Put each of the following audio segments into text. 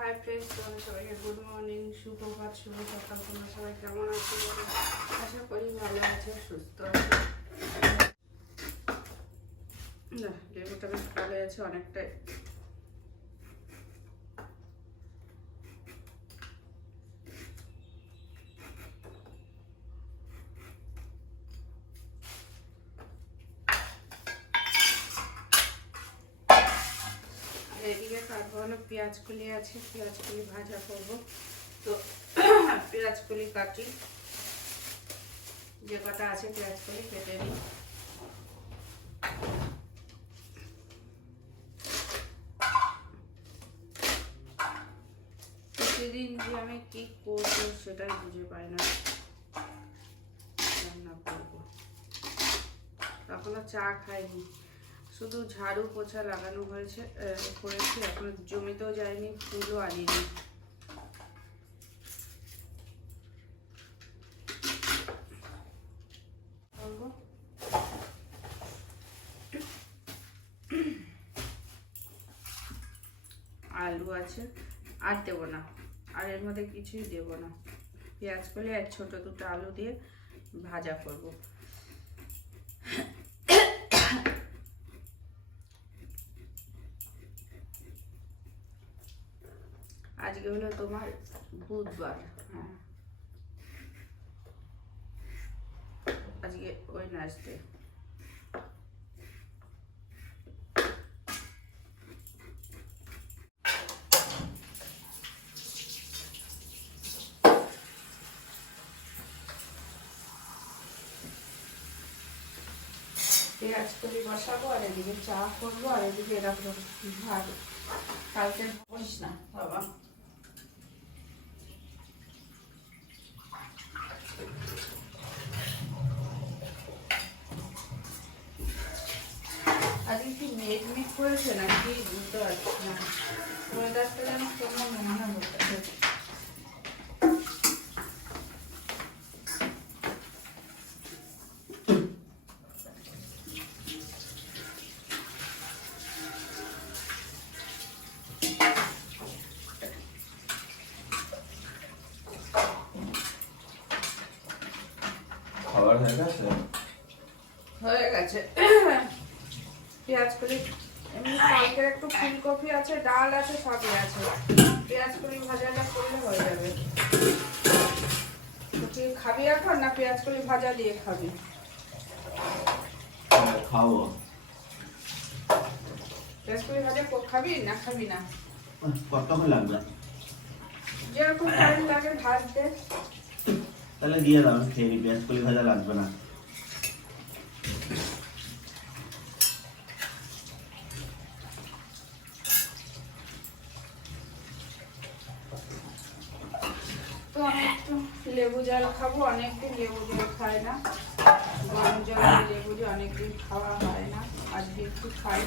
Hi friends তোমাদের সবাইকে good morning সুপ্রভাত শুভ সকাল, তোমরা সবাই কেমন আছো? আশা করি ভালো আছে, সুস্থ আছো না লেবুটা বেশ ভালো আছে, অনেকটাই আর কাটবো হলো পেঁয়াজ আছে, পেঁয়াজ ভাজা করব। তো পেঁয়াজ কাটি। যে কটা আছে পেঁয়াজ কেটে নিই। প্রতিদিন যে আমি কি করব সেটাই বুঝে পাই না। রান্না করব। এখনও চা খাইনি। শুধু ঝাড়ু পোছা লাগানো হয়েছে করেছি, এখন জমিতেও যায়নি, ফুলও আনিনি। আলু আছে, আর দেবো না, আর এর মধ্যে কিছুই দেবো না। পেঁয়াজ করলে এক ছোটো দুটো আলু দিয়ে ভাজা করব। আজকে হলো তোমার বুধবার হ্যাঁ। আজকে ওই পেঁয়াজ কলি বসাবো, আর এদিকে চা করব, আর এদিকে এরকম ভাত। কালকে বলিস না, বাবা। আজকে কি মেঘ মেঘ করেছে নাকি বুঝতে পারছি না। ওয়েদারটা যেন কেমন মনে হচ্ছে খাবার হয়ে গেছে? হয়ে গেছে। পেঁয়াজ কলি এমনি কালকের একটু ফুলকপি আছে ডাল আছে সবই আছে। পেঁয়াজ কলি ভাজাটা করলে হয়ে যাবে। তুই খাবি এখন না পেঁয়াজ কলি ভাজা দিয়ে খাবি? খাব। পেঁয়াজ কলি ভাজা খাবি না খাবি না? কতক্ষণ লাগবে? যেরকম টাইম লাগে ভাজতে তাহলে দিয়ে দাও খেয়ে পেঁয়াজ কলি ভাজা লাগবে না তো আমি একটু লেবু জল খাব, অনেকদিন লেবু জল খাই না। গরম জল লেবু জল অনেকদিন খাওয়া হয় না, আজকে একটু খাই।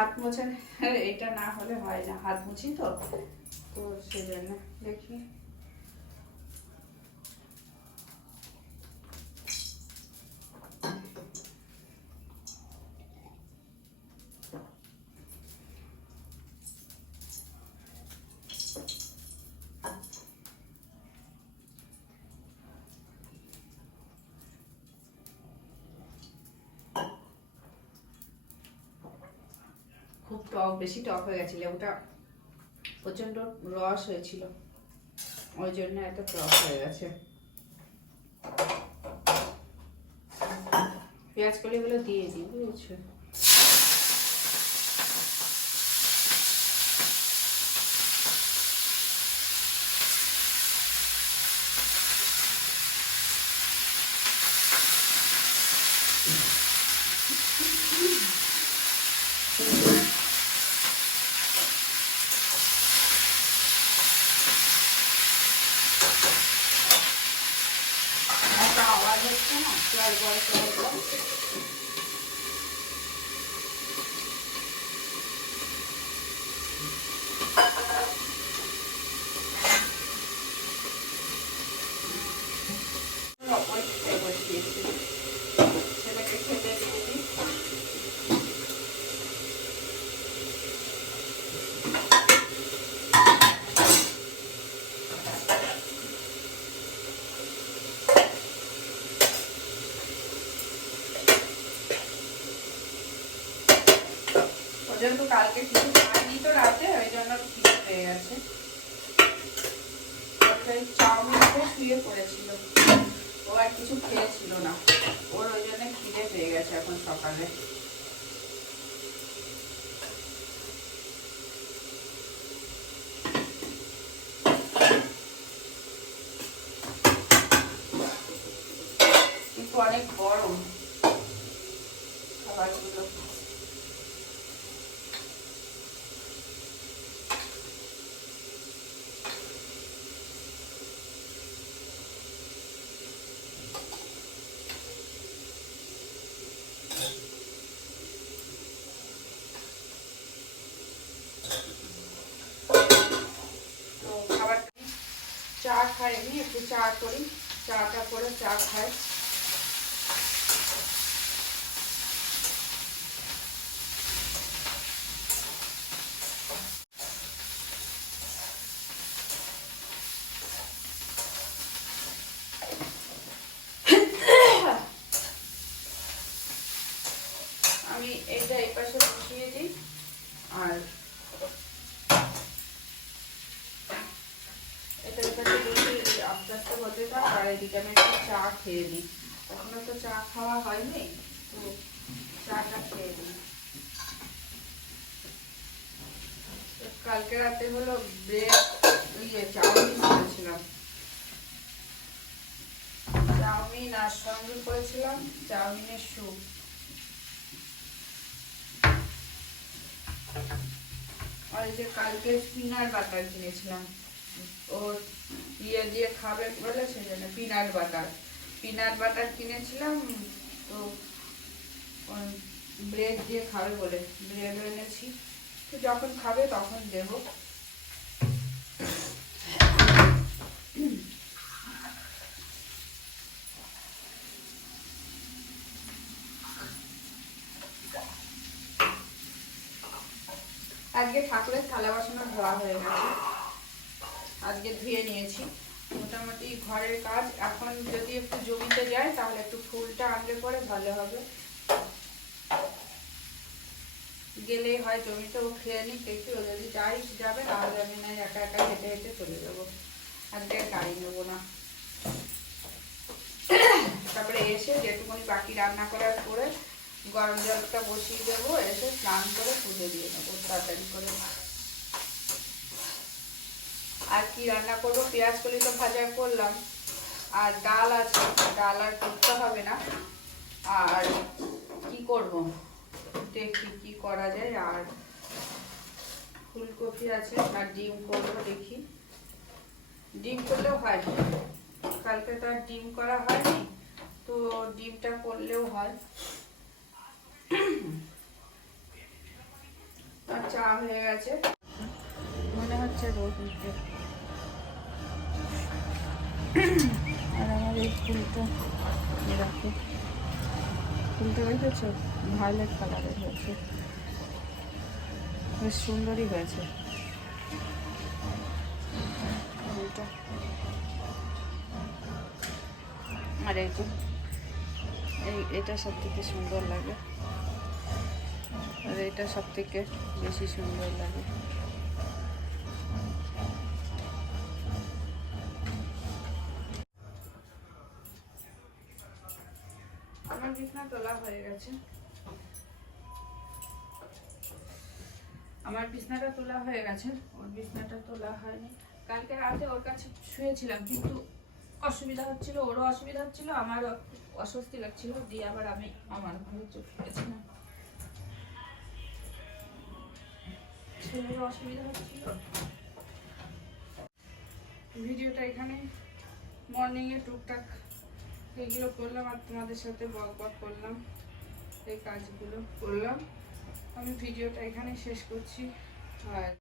হাত মোছেন এটা না হলে হয় না। হাত মুছি তো? তো সেই জন্য দেখি। টক, বেশি টক হয়ে গেছে, লেবুটা প্রচণ্ড রস হয়েছিল। ওই জন্য এত টক হয়ে গেছে। পেঁয়াজ কলিগুলো দিয়ে দিই, বুঝেছ একটা আওয়াজ হচ্ছে না জল ঘরে চলে এলাম অপরিষ্কার বসিয়েছি ছেলেকে খেতে দিয়ে দিই ও যেহেতু কালকে কিছু খায়নি তো রাতে ওই জন্য খিদে পেয়ে গেছে ওকে চাউমিন খেয়ে শুয়ে পড়েছিল। ও আর কিছু খেয়েছিল না। ওর ওই জন্য খিদে পেয়ে গেছে এখন সকালে। তো খাবার চা খাইনি একটু চা করি চাটা করে চা খাই আমি এইটা এই পাশে বসিয়ে দিই আর এটা এই পাশে বসিয়ে দিই আস্তে আস্তে হতে আমি একটু চা খেয়ে নিই। এখনও তো চা খাওয়া হয়নি, তো চাটা খেয়ে নিই। কালকে রাতে হলো ব্রেড ইয়ে চাউমিন করেছিলাম। চাউমিন আর সঙ্গে করেছিলাম চাউমিনের স্যুপ। আর যে কালকে পিনাট বাটার কিনেছিলাম, ওর ইয়ে দিয়ে খাবে। বলে সেই জন্য পিনাট বাটার পিনাট বাটার কিনেছিলাম, তো ব্রেড দিয়ে খাবে বলে। ব্রেড এনেছি। তো যখন খাবে তখন দেবো। আজকে ঠাকুরের থালা বাসন ধোয়া হয়ে গেছে। আজকে ধুয়ে নিয়েছি। মোটামুটি ঘরের কাজ। এখন যদি একটু জমিতে যায় তাহলে একটু ফুলটা আনলে পরে ভালো হবে। গেলেই হয় জমিতে ও খেয়ে নিক, একটু যদি যাই, যাবে, তাহলে আমি না একা একা হেঁটে হেঁটে চলে যাব। আজকে গাড়ি নেব না। তারপরে এসে যেটুকুনি বাকি রান্না করার পরে গরম জলটা বসিয়ে দেবো, এসে স্নান করে পুজো দিয়ে নেব, তাড়াতাড়ি করে। আর কি রান্না করব? পেঁয়াজ কলি তো ভাজা করলাম। আর ডাল আছে, ডাল আর করতে হবে না। আর কি করব? দেখি কি করা যায়। আর ফুলকপি আছে, আর ডিম করব দেখি। ডিম করলেও হয়। কালকে তো আর ডিম করা হয়নি, তো ডিমটা করলেও হয়। আর চা হয়ে গেছে। মনে হচ্ছে রোদ উঠবে। আর আমার এই ফুলটা রাখো ফুলটা দেখেছ ভায়োলেট কালারের হয়েছে। বেশ সুন্দরই হয়েছে। ফুলটা আর এই এই, এটা সব থেকে সুন্দর লাগে। আর এটা সব থেকে বেশি সুন্দর লাগে। আমার বিছনা তোলা হয়ে গেছে। আমার বিছনাটা তোলা হয়ে গেছে। ওর বিছনাটা তোলা হয়নি। কালকে রাতে ওর কাছে শুয়েছিলাম, কিন্তু অসুবিধা হচ্ছিল, ওরও অসুবিধা হচ্ছিল, আমারও অস্বস্তি লাগছিল, দিয়ে আবার আমি আমার ঘরে চলে গেছিলাম। ছেলেরও অসুবিধা হচ্ছিল। ভিডিওটা এখানে মর্নিংয়ে টুকটাক এগুলো করলাম আর তোমাদের সাথে বক বক করলাম, এই কাজগুলো করলাম। আমি ভিডিওটা এখানে শেষ করছি। আর